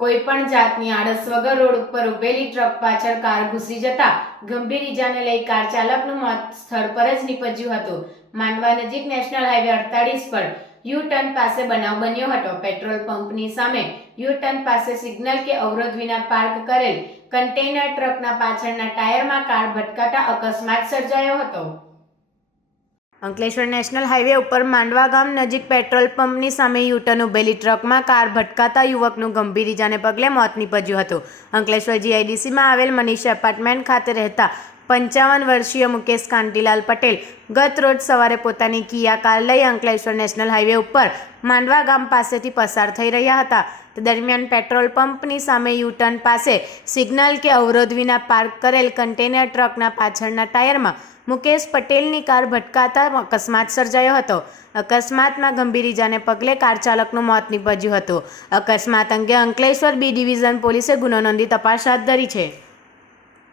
કોઈપણ જાતની આડસ વગર રોડ ઉપર ઉભેલી ટ્રક પાછળ કાર ઘૂસી જતા ગંભીર ઈજાને લઈ કાર ચાલકનું મોત સ્થળ પર જ નીપજ્યું હતું। માંડવા નજીક નેશનલ હાઈવે 48 પર યુ ટર્ન પાસે બનાવ બન્યો હતો। પેટ્રોલ પંપની સામે યુ ટર્ન પાસે સિગ્નલ કે અવરોધ વિના પાર્ક કરેલ કન્ટેનર ટ્રકના પાછળના ટાયરમાં કાર ભટકાતા અકસ્માત સર્જાયો હતો। અંકલેશ્વર નેશનલ હાઈવે ઉપર માંડવા ગામ નજીક પેટ્રોલ પંપની સામે યુટર્ન ઉભેલી ટ્રકમાં કાર ભટકાતા યુવકનું ગંભીર ઈજાને પગલે મોત નીપજ્યું હતું। અંકલેશ્વર જીઆઈડીસીમાં આવેલ મનીષ એપાર્ટમેન્ટ ખાતે રહેતા 55 વર્ષીય મુકેશ કાંતિલાલ પટેલ ગત રોજ સવારે પોતાની કિયા કાર લઈ અંકલેશ્વર નેશનલ હાઈવે ઉપર માંડવા ગામ પાસેથી પસાર થઈ રહ્યા હતા। તે દરમિયાન પેટ્રોલ પંપની સામે યુટર્ન પાસે સિગ્નલ કે અવરોધ વિના પાર્ક કરેલ કન્ટેનર ટ્રકના પાછળના ટાયરમાં મુકેશ પટેલની કાર ભટકાતા અકસ્માત સર્જાયો હતો। અકસ્માતમાં ગંભીર ઈજાને પગલે કાર ચાલકનું મોત નીપજ્યું હતું। અકસ્માત અંગે અંકલેશ્વર બી ડિવિઝન પોલીસે ગુનો નોંધી તપાસ હાથ ધરી છે।